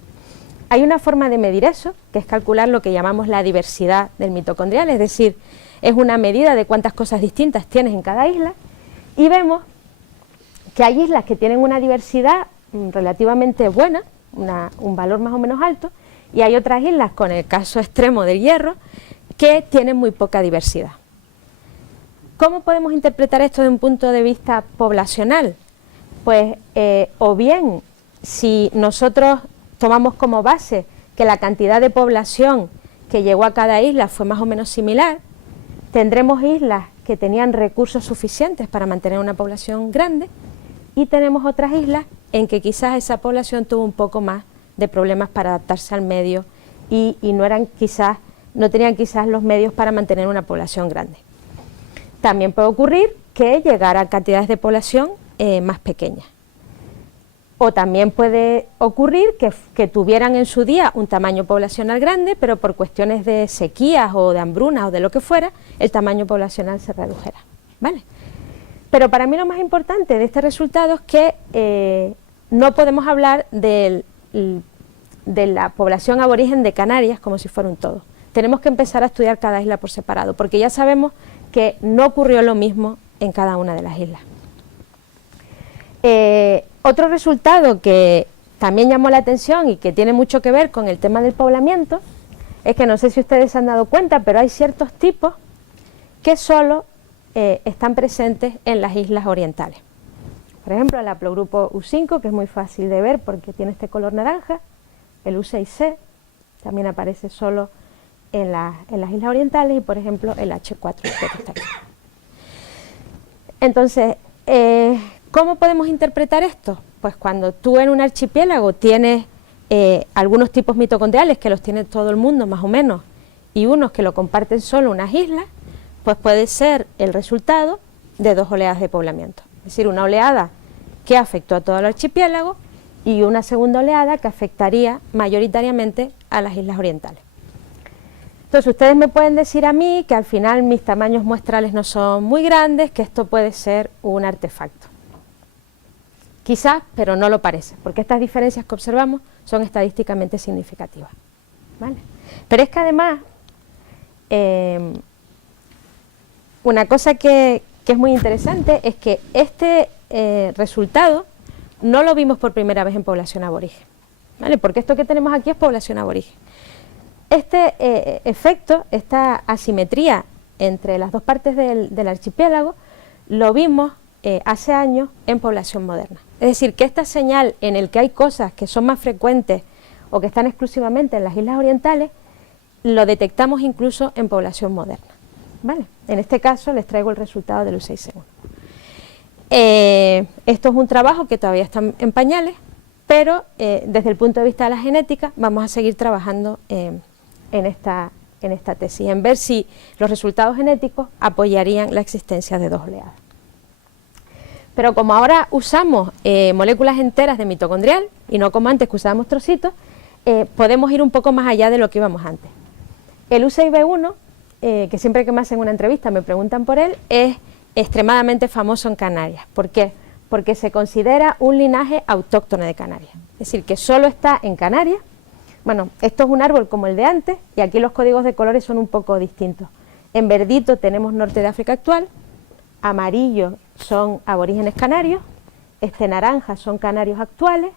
Hay una forma de medir eso, que es calcular lo que llamamos la diversidad del mitocondrial, es decir, es una medida de cuántas cosas distintas tienes en cada isla, y vemos que hay islas que tienen una diversidad relativamente buena, un valor más o menos alto, y hay otras islas, con el caso extremo del Hierro, que tienen muy poca diversidad. ¿Cómo podemos interpretar esto desde un punto de vista poblacional? Pues, o bien, si nosotros tomamos como base que la cantidad de población que llegó a cada isla fue más o menos similar, tendremos islas que tenían recursos suficientes para mantener una población grande, y tenemos otras islas en que quizás esa población tuvo un poco más de problemas para adaptarse al medio y no tenían quizás los medios para mantener una población grande. También puede ocurrir que llegaran cantidades de población más pequeñas. O también puede ocurrir que tuvieran en su día un tamaño poblacional grande, pero por cuestiones de sequías o de hambrunas o de lo que fuera, el tamaño poblacional se redujera, ¿vale? Pero para mí lo más importante de este resultado es que no podemos hablar de la población aborigen de Canarias como si fuera un todo. Tenemos que empezar a estudiar cada isla por separado, porque ya sabemos que no ocurrió lo mismo en cada una de las islas. Otro resultado que también llamó la atención y que tiene mucho que ver con el tema del poblamiento es que, no sé si ustedes se han dado cuenta, pero hay ciertos tipos que solo están presentes en las islas orientales. Por ejemplo, el haplogrupo U5, que es muy fácil de ver porque tiene este color naranja, el U6C también aparece solo en las islas orientales, y por ejemplo el H4, que está aquí. Entonces, ¿cómo podemos interpretar esto? Pues cuando tú en un archipiélago tienes algunos tipos mitocondriales que los tiene todo el mundo más o menos, y unos que lo comparten solo unas islas, pues puede ser el resultado de 2 oleadas de poblamiento. Es decir, una oleada que afectó a todo el archipiélago y una segunda oleada que afectaría mayoritariamente a las islas orientales. Entonces ustedes me pueden decir a mí que al final mis tamaños muestrales no son muy grandes, que esto puede ser un artefacto. Quizás, pero no lo parece, porque estas diferencias que observamos son estadísticamente significativas, ¿vale? Pero es que además, una cosa que es muy interesante es que este resultado no lo vimos por primera vez en población aborigen, ¿vale? Porque esto que tenemos aquí es población aborigen. Este efecto, esta asimetría entre las dos partes del archipiélago, lo vimos hace años en población moderna. Es decir, que esta señal en el que hay cosas que son más frecuentes o que están exclusivamente en las islas orientales, lo detectamos incluso en población moderna, ¿vale? En este caso les traigo el resultado del U6C1. Esto es un trabajo que todavía está en pañales, pero desde el punto de vista de la genética vamos a seguir trabajando en esta tesis, en ver si los resultados genéticos apoyarían la existencia de dos oleadas. Pero como ahora usamos moléculas enteras de mitocondrial, y no como antes que usábamos trocitos, podemos ir un poco más allá de lo que íbamos antes. El U6B1, que siempre que me hacen una entrevista me preguntan por él, es extremadamente famoso en Canarias. ¿Por qué? Porque se considera un linaje autóctono de Canarias, es decir, que solo está en Canarias. Bueno, esto es un árbol como el de antes, y aquí los códigos de colores son un poco distintos. En verdito tenemos norte de África actual, amarillo son aborígenes canarios, este naranja son canarios actuales,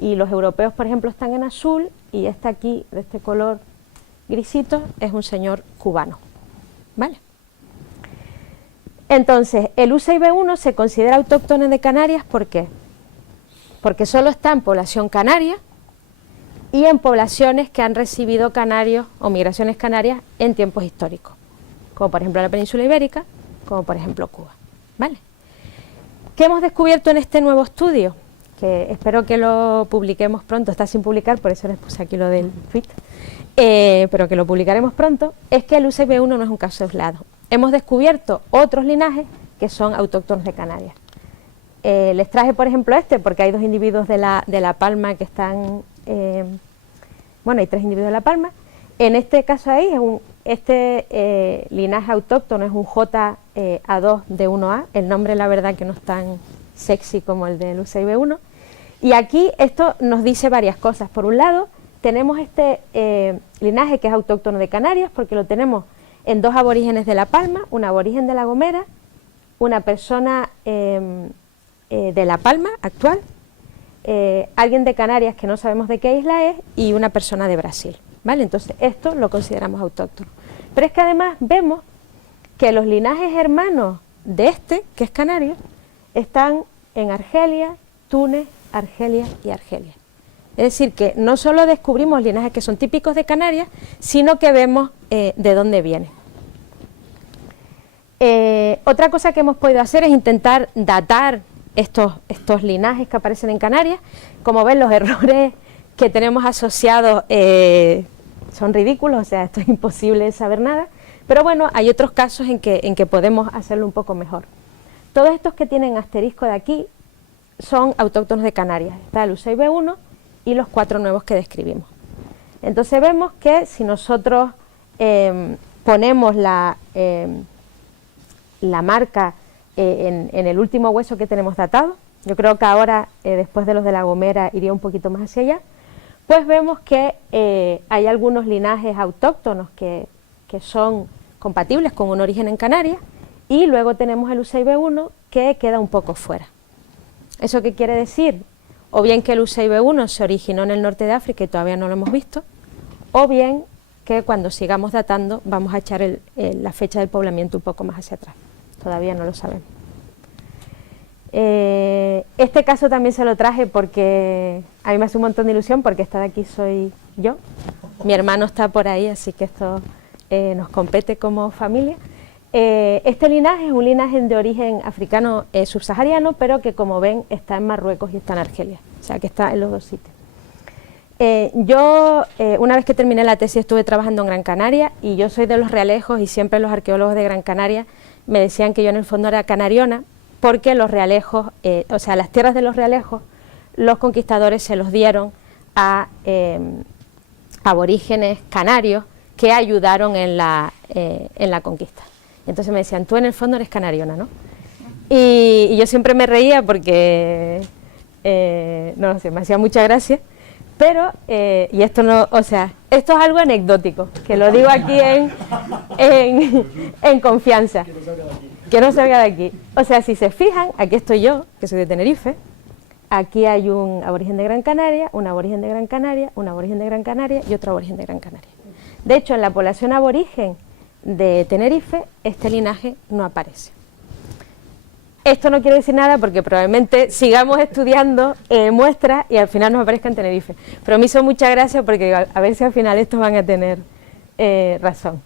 y los europeos, por ejemplo, están en azul, y este aquí, de este color grisito, es un señor cubano, ¿vale? Entonces, el U6B1 se considera autóctono de Canarias, ¿por qué? Porque solo está en población canaria y en poblaciones que han recibido canarios o migraciones canarias en tiempos históricos, como por ejemplo la península ibérica, como por ejemplo Cuba, ¿vale? ¿Qué hemos descubierto en este nuevo estudio? Que espero que lo publiquemos pronto, está sin publicar, por eso les puse aquí lo del tweet, pero que lo publicaremos pronto, es que el U6B1 no es un caso aislado. Hemos descubierto otros linajes que son autóctonos de Canarias. Les traje, por ejemplo, este, porque hay dos individuos de la palma que están, bueno, hay tres individuos de la palma. En este caso ahí, este linaje autóctono es un JA2 de 1A, el nombre la verdad que no es tan sexy como el del U6B1. Y aquí esto nos dice varias cosas. Por un lado, tenemos este linaje que es autóctono de Canarias, porque lo tenemos en dos aborígenes de La Palma, un aborigen de La Gomera, una persona de La Palma actual, alguien de Canarias que no sabemos de qué isla es, y una persona de Brasil, ¿vale? Entonces esto lo consideramos autóctono. Pero es que además vemos que los linajes hermanos de este, que es canario, están en Argelia, Túnez, Argelia y Argelia. Es decir, que no solo descubrimos linajes que son típicos de Canarias, sino que vemos de dónde vienen. Otra cosa que hemos podido hacer es intentar datar estos linajes que aparecen en Canarias. Como ven, los errores que tenemos asociados son ridículos, o sea, esto es imposible saber nada, pero bueno, hay otros casos en que podemos hacerlo un poco mejor. Todos estos que tienen asterisco de aquí son autóctonos de Canarias, está el U6B1 y los 4 nuevos que describimos. Entonces vemos que si nosotros ponemos la marca en el último hueso que tenemos datado, yo creo que ahora después de los de La Gomera iría un poquito más hacia allá, pues vemos que hay algunos linajes autóctonos que son compatibles con un origen en Canarias, y luego tenemos el U6B1 que queda un poco fuera. ¿Eso qué quiere decir? O bien que el U6B1 se originó en el norte de África y todavía no lo hemos visto, o bien que cuando sigamos datando vamos a echar la fecha del poblamiento un poco más hacia atrás. Todavía no lo sabemos. Este caso también se lo traje porque a mí me hace un montón de ilusión, porque esta de aquí soy yo, mi hermano está por ahí, así que esto nos compete como familia. Este linaje es un linaje de origen africano subsahariano, pero que como ven está en Marruecos y está en Argelia, o sea que está en los dos sitios. Yo una vez que terminé la tesis estuve trabajando en Gran Canaria, y yo soy de Los Realejos, y siempre los arqueólogos de Gran Canaria me decían que yo en el fondo era canariona, porque los realejos, o sea, las tierras de los realejos, los conquistadores se los dieron a aborígenes canarios que ayudaron en la conquista. Entonces me decían, tú en el fondo eres canariona, ¿no? Y yo siempre me reía porque, no sé, me hacía mucha gracia, pero, y esto no, o sea, esto es algo anecdótico, que lo digo aquí en confianza, que no salga de aquí. O sea, si se fijan, aquí estoy yo, que soy de Tenerife, aquí hay un aborigen de Gran Canaria, un aborigen de Gran Canaria, un aborigen de Gran Canaria y otro aborigen de Gran Canaria. De hecho, en la población aborigen de Tenerife, este linaje no aparece. Esto no quiere decir nada porque probablemente sigamos estudiando muestras y al final nos aparezca en Tenerife. Pero me hizo mucha gracia porque a ver si al final estos van a tener razón.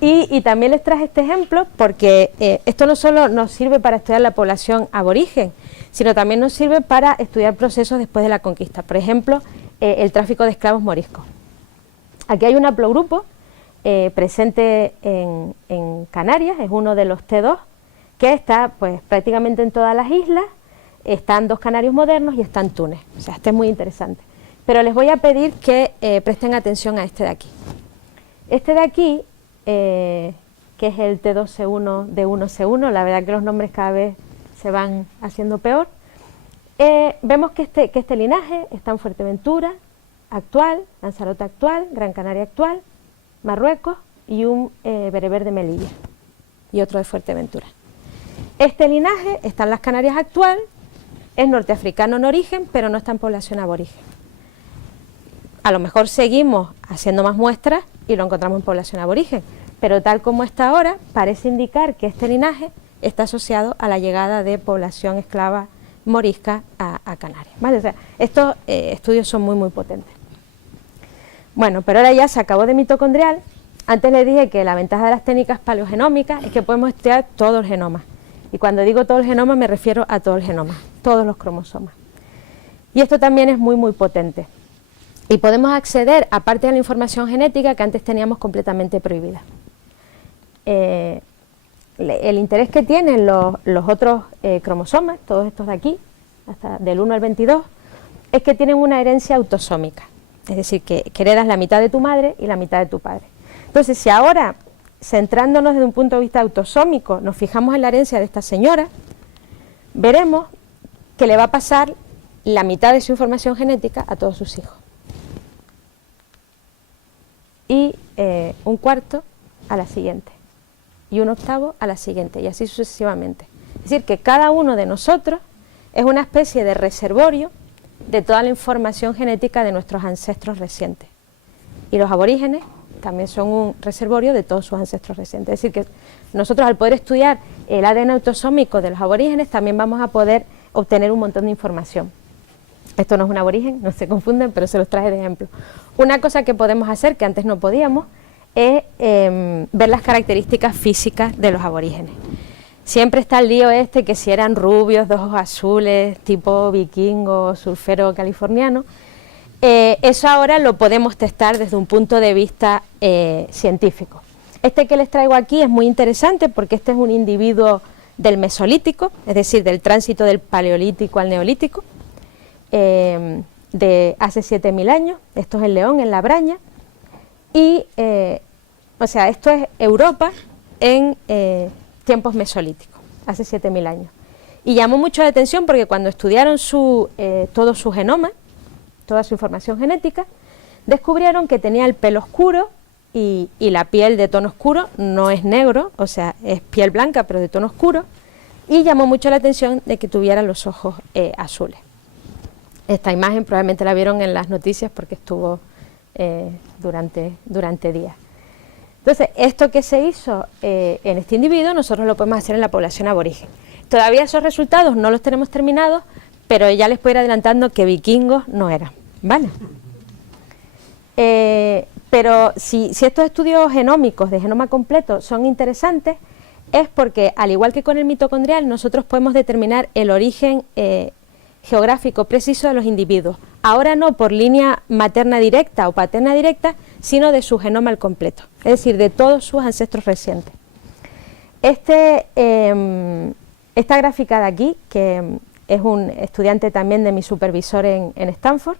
Y también les traje este ejemplo porque esto no solo nos sirve para estudiar la población aborigen, sino también nos sirve para estudiar procesos después de la conquista. Por ejemplo, el tráfico de esclavos moriscos. Aquí hay un haplogrupo presente en Canarias, es uno de los T2, que está pues prácticamente en todas las islas, están dos canarios modernos y está en Túnez. O sea, este es muy interesante. Pero les voy a pedir que presten atención a este de aquí. Este de aquí, que es el T2C1 de 1C1, la verdad que los nombres cada vez se van haciendo peor. Vemos que este linaje está en Fuerteventura actual, Lanzarote actual, Gran Canaria actual, Marruecos y un bereber de Melilla y otro de Fuerteventura. Este linaje está en las Canarias actual, es norteafricano en origen, pero no está en población aborigen. A lo mejor seguimos haciendo más muestras y lo encontramos en población aborigen, pero tal como está ahora, parece indicar que este linaje está asociado a la llegada de población esclava morisca a Canarias, ¿vale? O sea, estos estudios son muy potentes. Bueno, pero ahora ya se acabó de mitocondrial. Antes les dije que la ventaja de las técnicas paleogenómicas es que podemos estudiar todo el genoma. Y cuando digo todo el genoma me refiero a todo el genoma, todos los cromosomas. Y esto también es muy potente. Y podemos acceder a parte de la información genética que antes teníamos completamente prohibida. El interés que tienen los otros cromosomas, todos estos de aquí, hasta del 1 al 22, es que tienen una herencia autosómica. Es decir, que heredas la mitad de tu madre y la mitad de tu padre. Entonces, si ahora, centrándonos desde un punto de vista autosómico, nos fijamos en la herencia de esta señora, veremos que le va a pasar la mitad de su información genética a todos sus hijos. Y un cuarto a la siguiente. Y un octavo a la siguiente, y así sucesivamente. Es decir, que cada uno de nosotros es una especie de reservorio de toda la información genética de nuestros ancestros recientes. Y los aborígenes también son un reservorio de todos sus ancestros recientes. Es decir, que nosotros al poder estudiar el ADN autosómico de los aborígenes también vamos a poder obtener un montón de información. Esto no es un aborigen, no se confunden, pero se los traje de ejemplo. Una cosa que podemos hacer, que antes no podíamos, es ver las características físicas de los aborígenes. Siempre está el lío este que si eran rubios, de ojos azules, tipo vikingo, surfero californiano. Eso ahora lo podemos testar desde un punto de vista científico. Este que les traigo aquí es muy interesante porque este es un individuo del Mesolítico, es decir, del tránsito del Paleolítico al Neolítico, de hace 7.000 años. Esto es en León, en La Braña, y, o sea, esto es Europa en tiempos mesolíticos, hace 7.000 años. Y llamó mucho la atención porque cuando estudiaron todo su genoma, toda su información genética, descubrieron que tenía el pelo oscuro y la piel de tono oscuro, no es negro, o sea, es piel blanca pero de tono oscuro, y llamó mucho la atención de que tuviera los ojos azules. Esta imagen probablemente la vieron en las noticias porque estuvo durante días. Entonces, esto que se hizo en este individuo, nosotros lo podemos hacer en la población aborigen. Todavía esos resultados no los tenemos terminados, pero ya les puedo ir adelantando que vikingos no eran, ¿vale? Pero si estos estudios genómicos de genoma completo son interesantes, es porque, al igual que con el mitocondrial, nosotros podemos determinar el origen geográfico preciso de los individuos. Ahora no por línea materna directa o paterna directa, sino de su genoma al completo, es decir, de todos sus ancestros recientes. Esta gráfica de aquí, que es un estudiante también de mi supervisor en Stanford,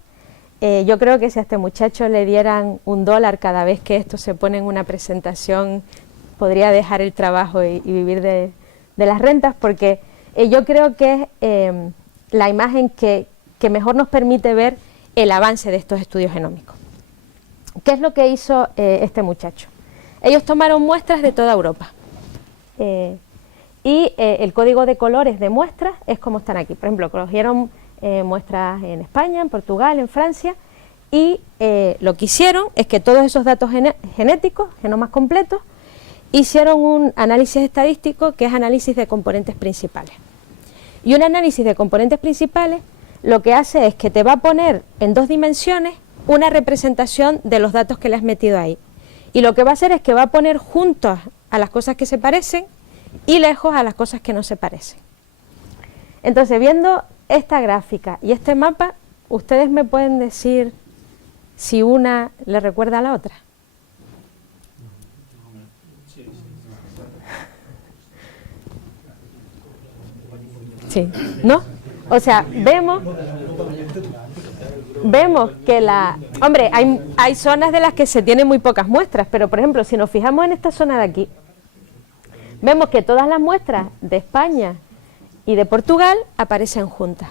yo creo que si a este muchacho le dieran $1 cada vez que esto se pone en una presentación, podría dejar el trabajo y vivir de las rentas, porque yo creo que es la imagen que mejor nos permite ver el avance de estos estudios genómicos. ¿Qué es lo que hizo este muchacho? Ellos tomaron muestras de toda Europa y el código de colores de muestras es como están aquí. Por ejemplo, cogieron muestras en España, en Portugal, en Francia, y lo que hicieron es que todos esos datos genéticos, genomas completos, hicieron un análisis estadístico que es análisis de componentes principales. Y un análisis de componentes principales lo que hace es que te va a poner en 2 dimensiones una representación de los datos que le has metido ahí. Y lo que va a hacer es que va a poner juntos a las cosas que se parecen y lejos a las cosas que no se parecen. Entonces, viendo esta gráfica y este mapa, ustedes me pueden decir si una le recuerda a la otra. Sí, ¿no? O sea, vemos que hombre, hay zonas de las que se tienen muy pocas muestras, pero por ejemplo, si nos fijamos en esta zona de aquí, vemos que todas las muestras de España y de Portugal aparecen juntas.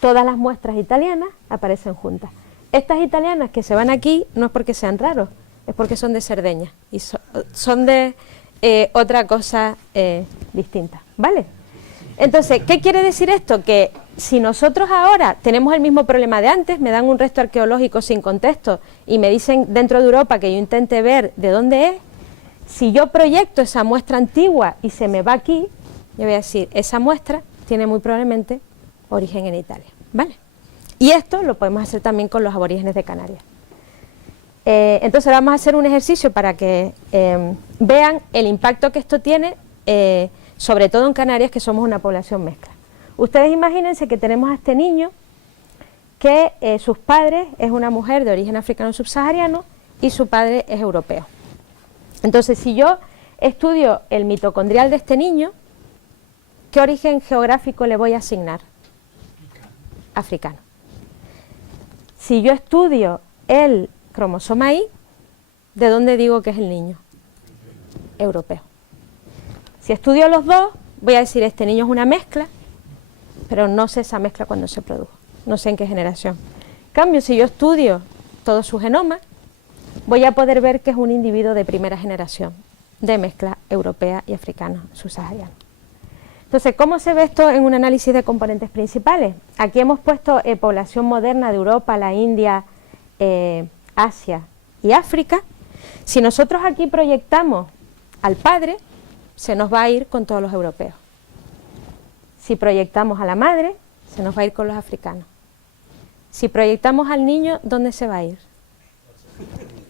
Todas las muestras italianas aparecen juntas. Estas italianas que se van aquí no es porque sean raros, es porque son de Cerdeña y son de otra cosa distinta, ¿vale? Entonces, ¿qué quiere decir esto? Que si nosotros ahora tenemos el mismo problema de antes, me dan un resto arqueológico sin contexto y me dicen dentro de Europa que yo intente ver de dónde es, si yo proyecto esa muestra antigua y se me va aquí, yo voy a decir, esa muestra tiene muy probablemente origen en Italia, ¿vale? Y esto lo podemos hacer también con los aborígenes de Canarias. Entonces vamos a hacer un ejercicio para que vean el impacto que esto tiene, sobre todo en Canarias, que somos una población mezcla. Ustedes imagínense que tenemos a este niño que sus padres es una mujer de origen africano subsahariano y su padre es europeo. Entonces, si yo estudio el mitocondrial de este niño, ¿qué origen geográfico le voy a asignar? Africano. Si yo estudio el cromosoma Y, ¿de dónde digo que es el niño? Europeo. Si estudio los dos, voy a decir, este niño es una mezcla, pero no sé esa mezcla cuándo se produjo, no sé en qué generación. En cambio, si yo estudio todo su genoma, voy a poder ver que es un individuo de primera generación, de mezcla europea y africano subsahariano. Entonces, ¿cómo se ve esto en un análisis de componentes principales? Aquí hemos puesto población moderna de Europa, la India, Asia y África. Si nosotros aquí proyectamos al padre, se nos va a ir con todos los europeos. Si proyectamos a la madre, se nos va a ir con los africanos. Si proyectamos al niño, ¿dónde se va a ir?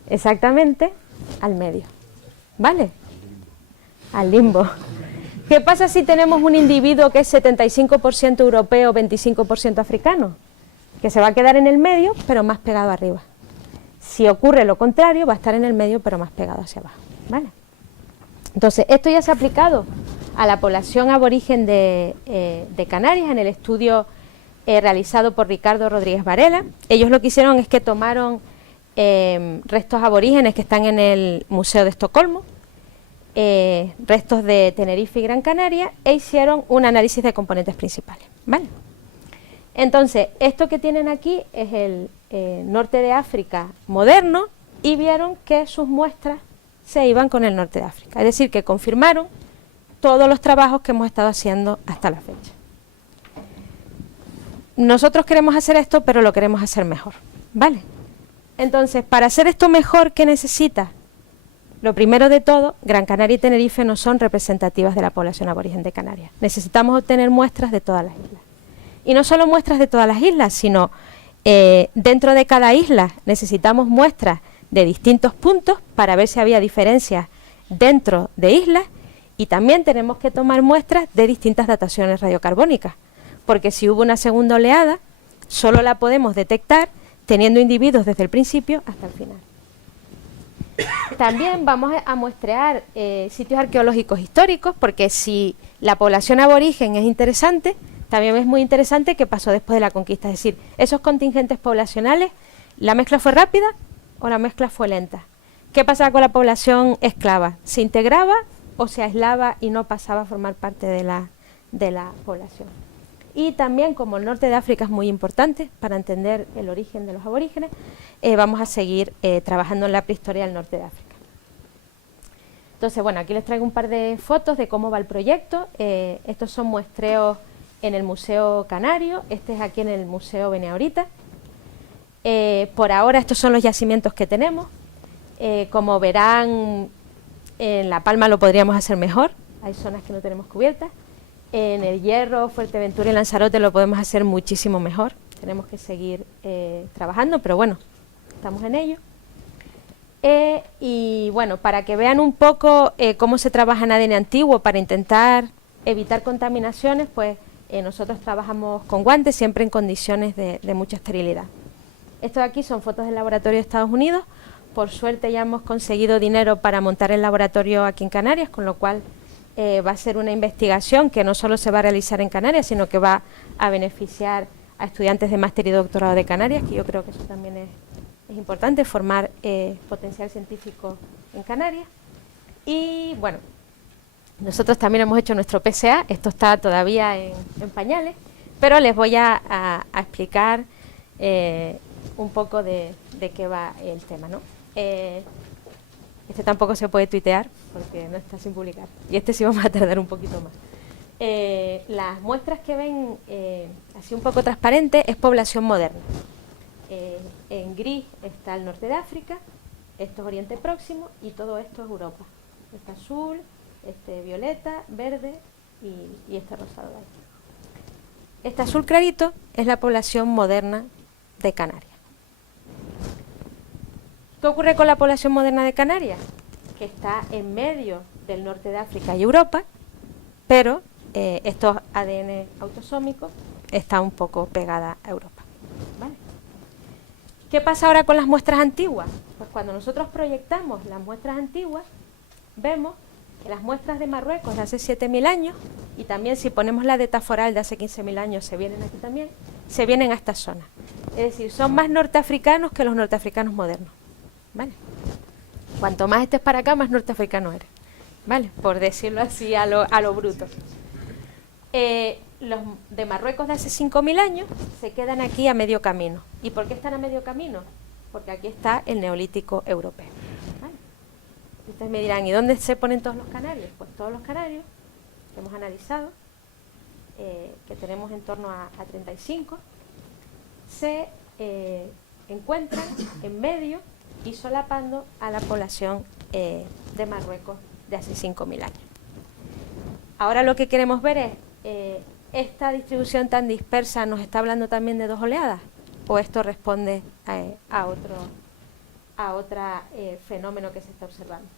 Exactamente, al medio. ¿Vale? Al limbo. ¿Qué pasa si tenemos un individuo que es 75% europeo, 25% africano? Que se va a quedar en el medio, pero más pegado arriba. Si ocurre lo contrario, va a estar en el medio, pero más pegado hacia abajo. ¿Vale? Entonces, esto ya se ha aplicado a la población aborigen de Canarias en el estudio realizado por Ricardo Rodríguez Varela. Ellos lo que hicieron es que tomaron restos aborígenes que están en el Museo de Estocolmo, restos de Tenerife y Gran Canaria, e hicieron un análisis de componentes principales, ¿vale? Entonces, esto que tienen aquí es el norte de África moderno, y vieron que sus muestras se iban con el norte de África, es decir, que confirmaron todos los trabajos que hemos estado haciendo hasta la fecha. Nosotros queremos hacer esto, pero lo queremos hacer mejor, ¿vale? Entonces, para hacer esto mejor, ¿qué necesita? Lo primero de todo, Gran Canaria y Tenerife no son representativas de la población aborigen de Canarias. Necesitamos obtener muestras de todas las islas. Y no solo muestras de todas las islas, sino dentro de cada isla necesitamos muestras de distintos puntos para ver si había diferencias dentro de islas, y también tenemos que tomar muestras de distintas dataciones radiocarbónicas, porque si hubo una segunda oleada, solo la podemos detectar teniendo individuos desde el principio hasta el final. También vamos a muestrear sitios arqueológicos históricos, porque si la población aborigen es interesante, también es muy interesante qué pasó después de la conquista, es decir, esos contingentes poblacionales ¿La mezcla fue rápida o la mezcla fue lenta? ¿Qué pasaba con la población esclava? ¿Se integraba o se aislaba y no pasaba a formar parte de la población? Y también, como el norte de África es muy importante para entender el origen de los aborígenes, vamos a seguir trabajando en la prehistoria del norte de África. Entonces, bueno, aquí les traigo un par de fotos de cómo va el proyecto. Estos son muestreos en el Museo Canario, este es aquí en el Museo Beneaurita. Por ahora estos son los yacimientos que tenemos. Como verán, en La Palma lo podríamos hacer mejor, hay zonas que no tenemos cubiertas. En El Hierro, Fuerteventura y Lanzarote lo podemos hacer muchísimo mejor. Tenemos que seguir trabajando, pero bueno, estamos en ello. Y bueno, para que vean un poco cómo se trabaja en ADN antiguo para intentar evitar contaminaciones, pues nosotros trabajamos con guantes, siempre en condiciones de mucha esterilidad. Estos de aquí son fotos del laboratorio de Estados Unidos. Por suerte ya hemos conseguido dinero para montar el laboratorio aquí en Canarias, con lo cual va a ser una investigación que no solo se va a realizar en Canarias, sino que va a beneficiar a estudiantes de máster y doctorado de Canarias, que yo creo que eso también es importante, formar potencial científico en Canarias. Y bueno, nosotros también hemos hecho nuestro PSA, esto está todavía en pañales, pero les voy a explicar un poco de qué va el tema, ¿no? Este tampoco se puede tuitear porque no está sin publicar, y este sí vamos a tardar un poquito más. Las muestras que ven así un poco transparente es población moderna. En gris está el norte de África, esto es Oriente Próximo y todo esto es Europa. Este azul, este violeta, verde y este rosado de aquí. Este azul clarito es la población moderna de Canarias. ¿Qué ocurre con la población moderna de Canarias? Que está en medio del norte de África y Europa, pero estos ADN autosómicos está un poco pegada a Europa. ¿Vale? ¿Qué pasa ahora con las muestras antiguas? Pues cuando nosotros proyectamos las muestras antiguas, vemos que las muestras de Marruecos de hace 7.000 años, y también si ponemos la de Taforal de hace 15.000 años, se vienen aquí también, se vienen a esta zona. Es decir, son más norteafricanos que los norteafricanos modernos. ¿Vale? Cuanto más estés para acá, más norteafricano eres, ¿vale? Por decirlo así a lo bruto. Los de Marruecos de hace 5.000 años se quedan aquí a medio camino. ¿Y por qué están a medio camino? Porque aquí está el neolítico europeo. ¿Vale? Ustedes me dirán, ¿y dónde se ponen todos los canarios? Pues todos los canarios que hemos analizado, que tenemos en torno a 35, se encuentran en medio y solapando a la población de Marruecos de hace 5.000 años. Ahora lo que queremos ver es, ¿esta distribución tan dispersa nos está hablando también de dos oleadas? ¿O esto responde a otro fenómeno que se está observando?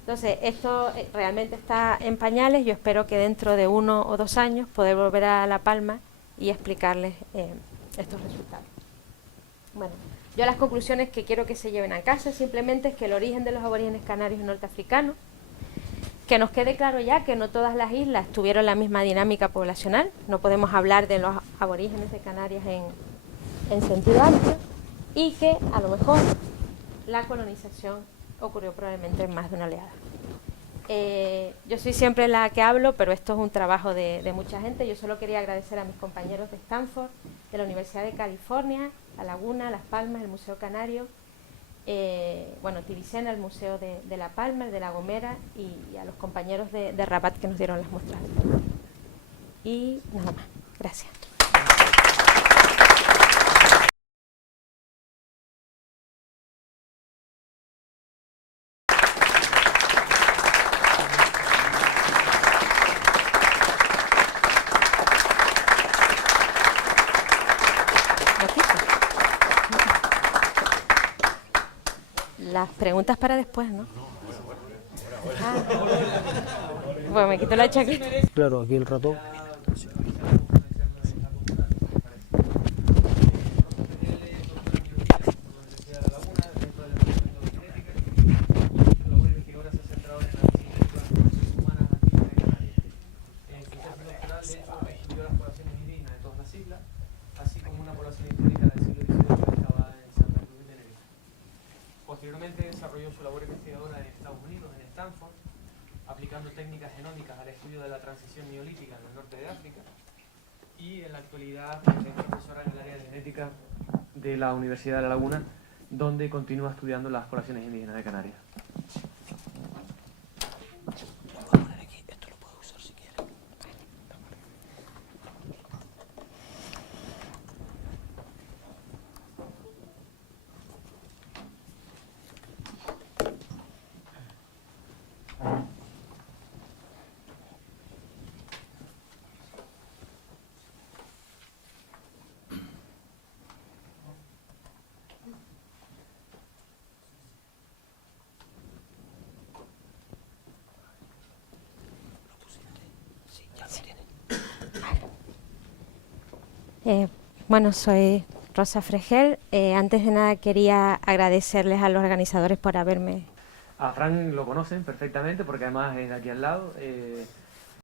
Entonces, esto realmente está en pañales. Yo espero que dentro de 1 o 2 años poder volver a La Palma y explicarles estos resultados. Bueno, yo las conclusiones que quiero que se lleven a casa simplemente es que el origen de los aborígenes canarios y norteafricanos, que nos quede claro ya que no todas las islas tuvieron la misma dinámica poblacional, no podemos hablar de los aborígenes de Canarias en sentido amplio, y que a lo mejor la colonización ocurrió probablemente en más de una oleada. Yo soy siempre la que hablo, pero esto es un trabajo de mucha gente. Yo solo quería agradecer a mis compañeros de Stanford, de la Universidad de California, La Laguna, Las Palmas, el Museo Canario, bueno, Tiricena, el Museo de La Palma, el de La Gomera, y a los compañeros de Rabat que nos dieron las muestras. Y nada más. Gracias. Las preguntas para después, ¿no? Ah. Bueno, me quito la chaqueta. Claro, aquí el ratón. Así como una población histórica del siglo XVIII que estaba en San desarrolló su labor investigadora en Estados Unidos, en Stanford, aplicando técnicas genómicas al estudio de la transición neolítica en el norte de África, y en la actualidad es profesora en el área de genética de la Universidad de La Laguna, donde continúa estudiando las poblaciones indígenas de Canarias. Bueno, soy Rosa Fregel. Antes de nada quería agradecerles a los organizadores por haberme... A Fran lo conocen perfectamente porque además es de aquí al lado.